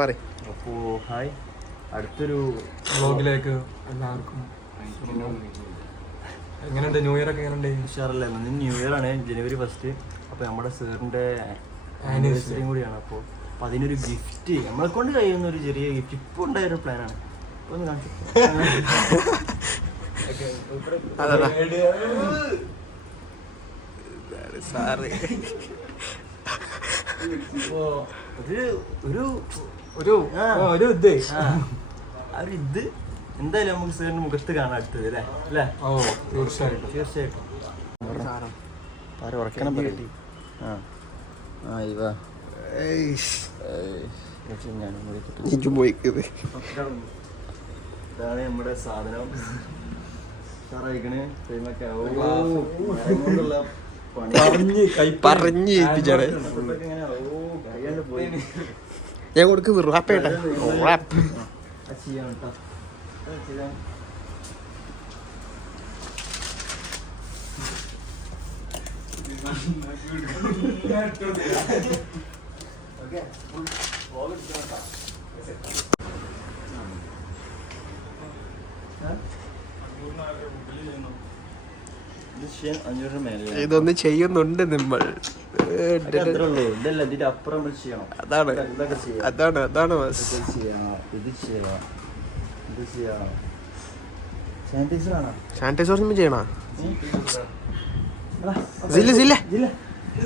അപ്പോ ഹായ്, അടുത്തൊരു വ്ലോഗിലേക്ക് എല്ലാവർക്കും എങ്ങനെയുണ്ട്? ന്യൂ ഇയർ ഒക്കെ എങ്ങനെയുണ്ട്? ഉഷാറല്ലേ? ഇന്ന് ന്യൂ ഇയർ ആണ്, January 1. അപ്പോൾ നമ്മുടെ സാറിൻ്റെ ആനിവേഴ്സറിയും കൂടിയാണ്. അപ്പോൾ അതിനൊരു ഗിഫ്റ്റ് നമ്മളെ കൊണ്ട് കഴിയുന്ന ഒരു ചെറിയ ഗിഫ്റ്റ് ഇപ്പോൾ ഉണ്ടായൊരു പ്ലാനാണ്. അപ്പോൾ ഒന്ന് കാണിച്ചു. ഇപ്പോൾ ഇത് എന്തായാലും നമുക്ക് സാറിന്റെ മുഖത്ത് കാണാൻ അടുത്തത് അല്ലേ? അല്ലേ? ഓ തീർച്ചയായിട്ടും തീർച്ചയായിട്ടും. ഉറക്കണം പറയട്ടെ. ഇതാണ് നമ്മുടെ സാധനം. സാറയക്കണേ ഞാൻ കൊടുക്ക് റാപ്പേട്ട ചെയ്യാം കേട്ടോ. ഇതൊന്ന് ചെയ്യുന്നുണ്ട് നമ്മൾ. ഇതിന്റെ അപ്പുറം ചെയ്യണം. അതാണ് അതാണ് അതാണ് സാനിറ്റൈസർ ചെയ്യണോ?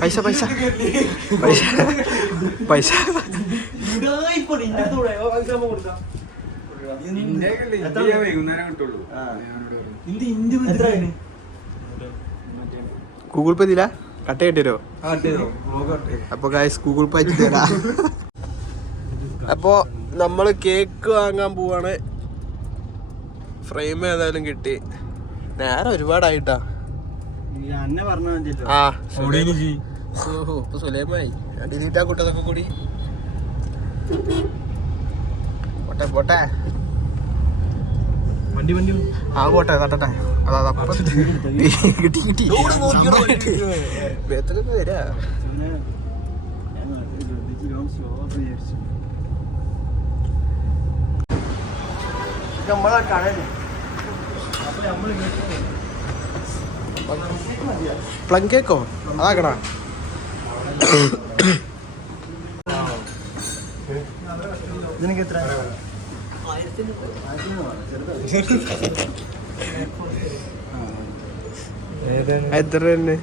പൈസ പൈസ പൈസ പൈസ ഗൂഗിൾ പേ ഇതില്ല കട്ട് ചെയ്തിട്ടോ? അപ്പൊ ഗായ്സ് ഗൂഗിൾ പേ അയച്ചു തരാം. അപ്പോ നമ്മള് കേക്ക് വാങ്ങാൻ പോവാണ്. ഫ്രെയിം ഏതായാലും കിട്ടി. നേരെ ഒരുപാടായിട്ടാ. ആ സുലൈമായി ഡിലീറ്റ് ആ കൂട്ടതൊക്കെ കൂടി. പോട്ടെ പോട്ടെ ആ പോട്ടെ തട്ടട്ടെ. അതാ കിട്ടി കിട്ടി ബേത്തൊക്കെ വരാ. പ്ലം കേക്കോ? അതാക്കണ ഇതിനൊക്കെ എത്ര? എത്ര തന്നെ?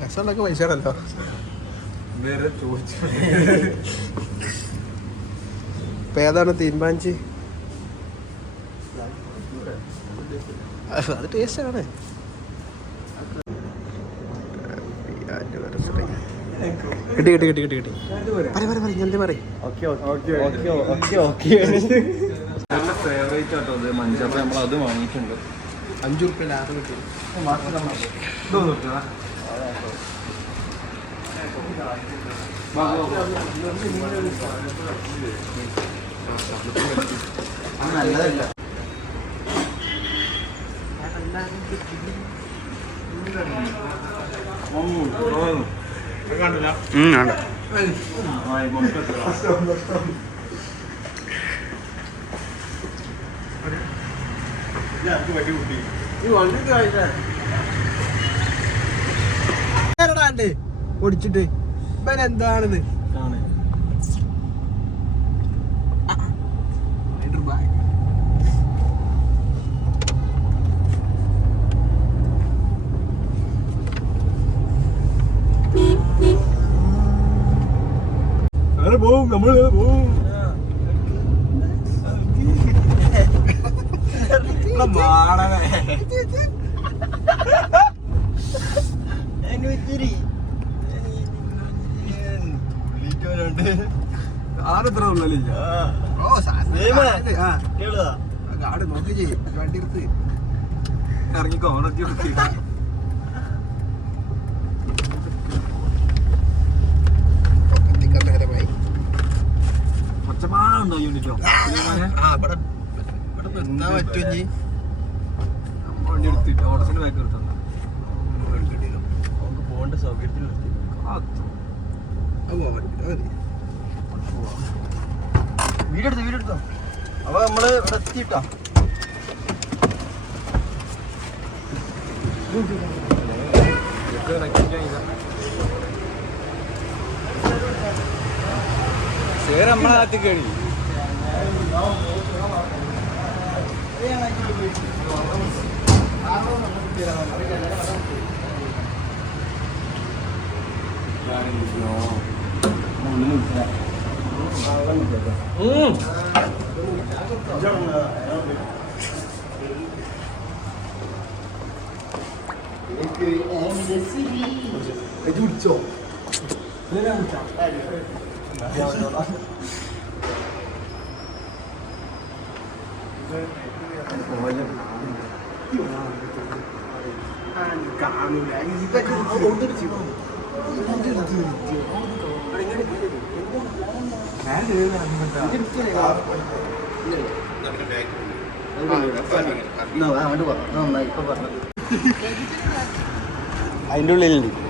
രസമുള്ളൊക്കെ പൈസയാണല്ലോ. ഇപ്പൊ ഏതാണ് തീരുമാനിച്ച്? അത് ടേസ്റ്റ് ആണ്. കിട്ടി കിട്ടി കിട്ടി കിട്ടി കിട്ടി. ഫേവറേറ്റ് ആട്ടോ അത് മഞ്ചാപ്പ. നമ്മൾ അത് വാങ്ങിയിട്ടുണ്ട്. 5 റുപ്യ ലാഭം കിട്ടി. നല്ലതല്ല. പൊടിച്ചിട്ട് ഇവൻ എന്താണിത്? പോവും നമ്മള് പോവും. ആരെത്ര ഉള്ളില്ല. കാട് നോക്കി ചെയ്യും. വണ്ടി എടുത്ത് ഇറങ്ങിക്കോ. ഒച്ചപ്പാടുണ്ടോ യൂണിറ്റോ എന്താ പറ്റും വണ്ടി എടുത്തിട്ട് ഓട്ടോസിന്റെ ബാക്ക് നിർത്താം നമുക്ക് പോകേണ്ട സൗകര്യത്തിൽ നിർത്തി വീടെടുത്തോ അപ്പൊ നമ്മള് ഇവിടെ എത്തിയിട്ടോ നമ്മളെ നാട്ടിൽ കഴിഞ്ഞു പിടിച്ചോ അതിൻ്റെ ഉള്ളിലുണ്ട്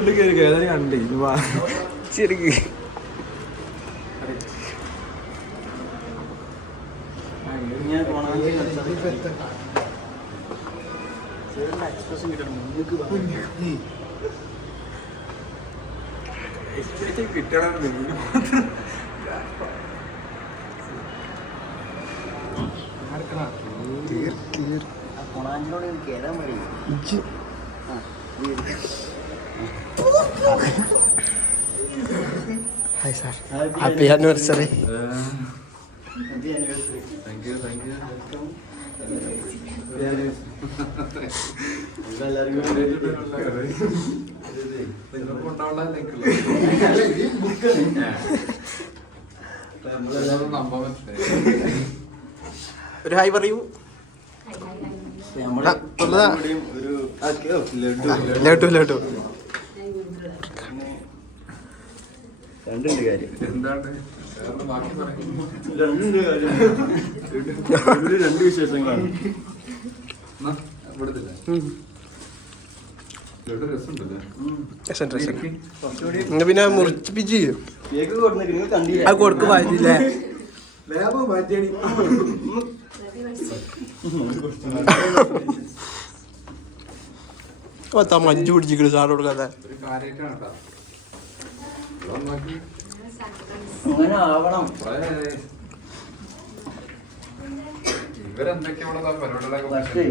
ഉള്ളിൽ കയറി കേരള കണ്ടേ ഇത് ശരിക്ക് കിട്ടണം കൊണാഞ്ചിനോട് കേറാൻ മതി ഹായ് സാർ ഹാപ്പി ആനിവേഴ്സറി ഒരു ഹായ് പറയൂ ലേട്ടു രണ്ടുണ്ട് കാര്യം രണ്ട് വിശേഷങ്ങളാണ് പിന്നെ മുറിച്ചിപ്പിച്ച് കേക്ക് കൊടുക്കുന്ന കണ്ടില്ല അത് കൊടുക്ക് വായിച്ചില്ലേ മജ്ജ് പിടിച്ചിട്ട് സാറ് കൊടുക്കാതെ അങ്ങനെ ആവണം ഇവരെന്തൊക്കെയാ പരിപാടികളൊക്കെ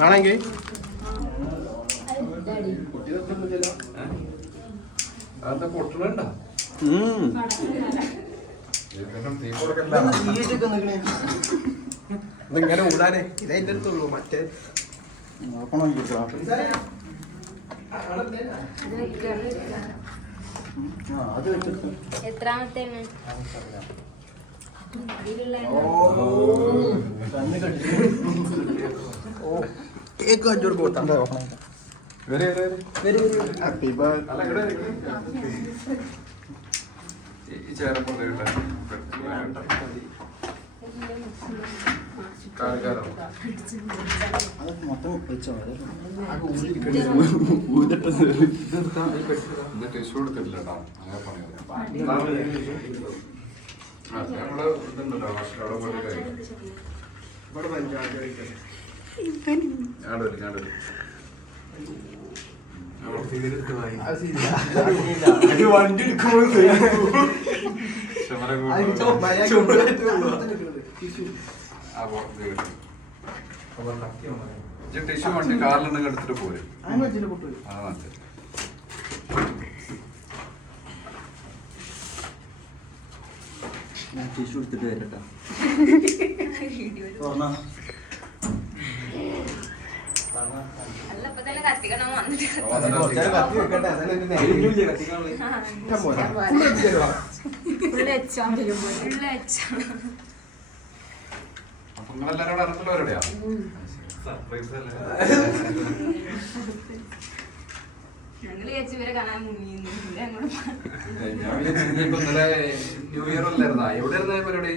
ആണെങ്കിൽ അതെന്താ പൊട്ടണുണ്ടോ ഇതിങ്ങനെ ഊടാനേ ഇതതിൻ്റെ അടുത്തുള്ളൂ മറ്റേ എത്രാമത്തേണ് കേക്ക് അഞ്ചോട് പോത്താ ഹാപ്പി ബർത്ത്ഡേ ഈ ചേരം മൊത്തം വെച്ചോ ടെസ്റ്റ് കൊടുത്തിട്ടില്ല കേട്ടോ അങ്ങനെ നമ്മള് ഇതുണ്ടല്ലോ അവിടെ പോയിട്ട് ഞാനൊരു വണ്ടി ടിഷ്യൂ വണ്ടി കാറിലുണ്ടെങ്കിൽ എടുത്തിട്ട് പോരും ഞാൻ ടിഷ്യൂ എടുത്തിട്ട് വരട്ടാ. ഞങ്ങള് ചേച്ചി ഇവരെ കാണാൻ മുങ്ങിയിരുന്നു. New year അല്ലായിരുന്നാ? എവിടെയായിരുന്ന പരിപാടി?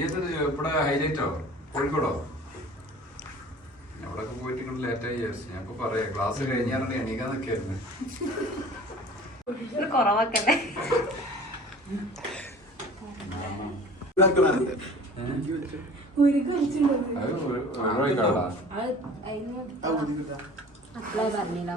ഏത് ഇവിടെ ഹൈലൈറ്റോ കോഴിക്കോടോ? അവിടെയൊക്കെ പോയിട്ട് ഇങ്ങോട്ട് ലേറ്റായി വിചാരിച്ചു. ഞാൻ ഇപ്പൊ പറയാം, ക്ലാസ് കഴിഞ്ഞാൽ എണീക്കാൻ നിൽക്കായിരുന്നു. കുറവാക്കല്ലേ അപ്ലൈ പറഞ്ഞില്ല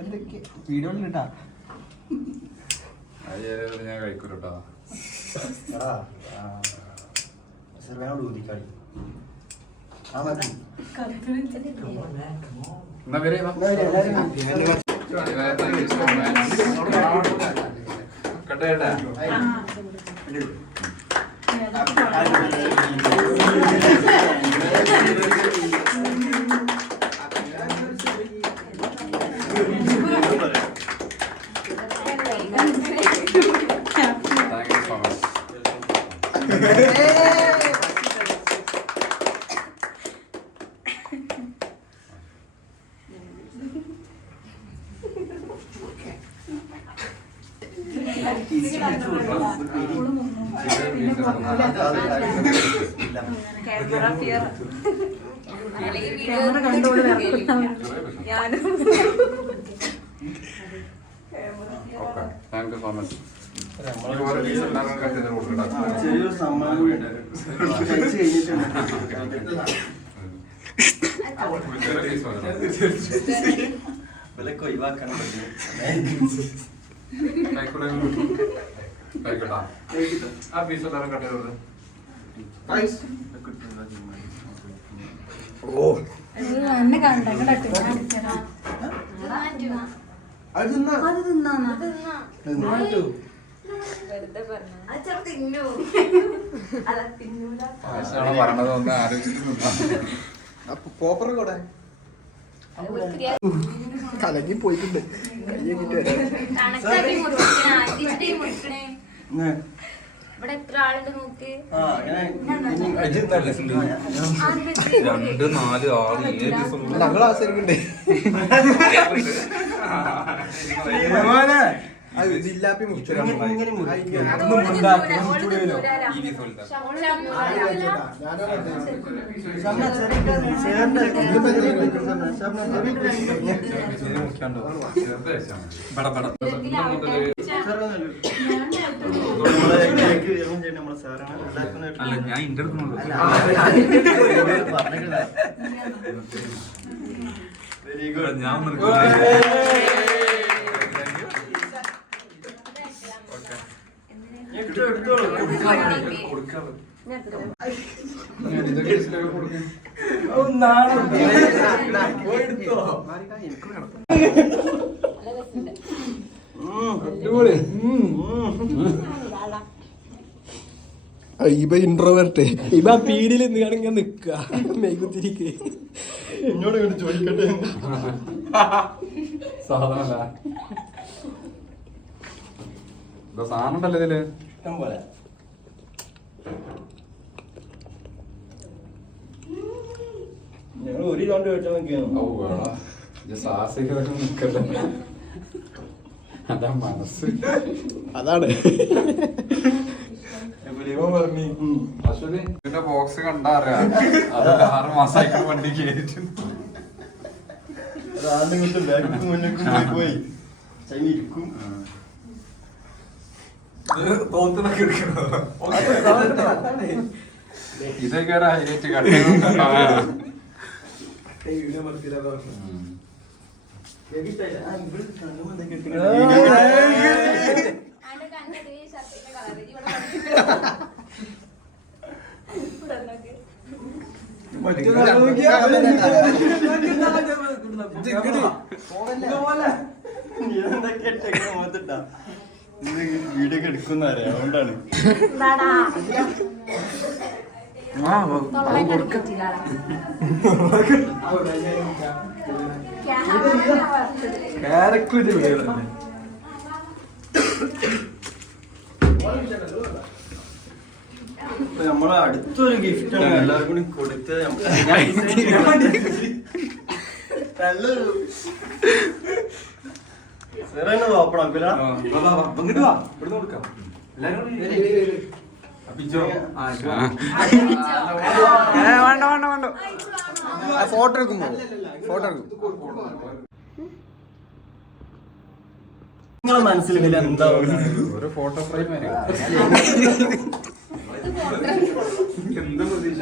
എന്തൊക്കെ വീഡിയോയിലിട്ടാ ഞാൻ കഴിക്കൂട്ടോ. എന്നാ വരെ കട്ടേട്ടാ. Thank you so much. ചെറിയൊരു സമ്മാനം കഴിച്ച് വിലക്ക് ഒഴിവാക്കണം. ആ പീസ് എല്ലാവരും കട്ട് ചെയ്തത്. പറഞ്ഞത് ഒന്ന് ആലോചിച്ചിട്ട് പോപ്പർ കൂടെ കലങ്ങി പോയിട്ടുണ്ട്. ഇവിടെ എത്ര ആളുണ്ട് നോക്ക്. 2, 4, 6, 7 ഞങ്ങൾ ആശ്രയിക്കണ്ടേ ജില്ലാപ്പി അല്ല ഞാൻ ഇന്റെ അടുത്തുള്ളൂ. Very good. ഞാൻ ഇപ്പൊ ഇൻട്രോവേർട്ട് ഇപ്പൊ ആ പീടിയിൽ നിന്നിങ്ങനെ നിക്ക മെയ്കുത്തിരിക്ക് എന്നോട് ഇങ്ങോട്ട് ചോദിക്കട്ടെ. സാധനല്ല സാധനം ഉണ്ടല്ലോ ഇതില്. ഇഷ്ടം പോലെ ഞങ്ങൾ ഒരു രണ്ട് വെച്ചാൽ നോക്കിയാണ്. സാഹസികത നിക്കല്ലേ, അതാ മനസ്സ്. അതാണ് ഇതിന്റെ ബോക്സ് കണ്ടാ അറിയാം. അത് 6 മാസമായിട്ട് വണ്ടി കയറിയിട്ടുണ്ട്. ബാക്ക് മുന്നേക്കും പോയി ഇരിക്കും. ഇതൊക്കെ ഒരു ഹൈലൈറ്റ് കണ്ടു. അതിന്റെ കണ്ണിൽ ഈ ഷർട്ടിന്റെ കളർ ഇവിടെ വീഡിയോ ഒക്കെ എടുക്കുന്ന അതുകൊണ്ടാണ് നമ്മളെ അടുത്തൊരു ഗിഫ്റ്റ് ആണ് എല്ലാവർക്കും കൂടി കൊടുത്തത്. നല്ലൊരു നോക്കണം പിന്നെ വേണ്ട ഫോട്ടോ എടുക്കുമ്പോ ഫോട്ടോ എടുക്കും. നിങ്ങളെ മനസ്സിൽ ഇതിൽ എന്താ ഒരു ഫോട്ടോ ഫ്രെയിം എന്ത് പ്രതീക്ഷ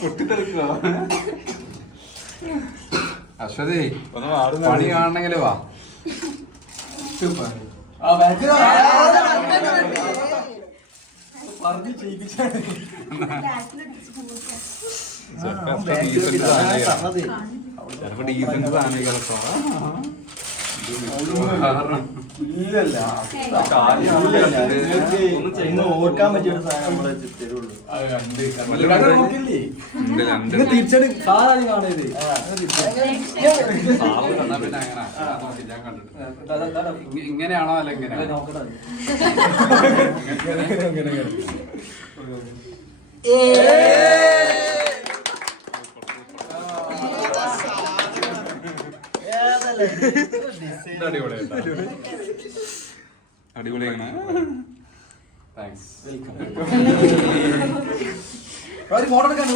പൊട്ടിത്തെറിക്കോ അശ്വതി പണി കാണണെങ്കില് വാ. ചിലപ്പോ ഡീസന്റ് സാധനങ്ങളൊക്കെ ഓർക്കാൻ പറ്റിയൊരു സാധനം നമ്മളെ തരുള്ളൂ. തിരിച്ചടി സാധാരണ ഇങ്ങനെയാണോ അല്ല ഇങ്ങനെയാണോ അടിപൊളിയാണ്. താങ്ക്സ്. ഫോട്ടോ എടുക്കാൻ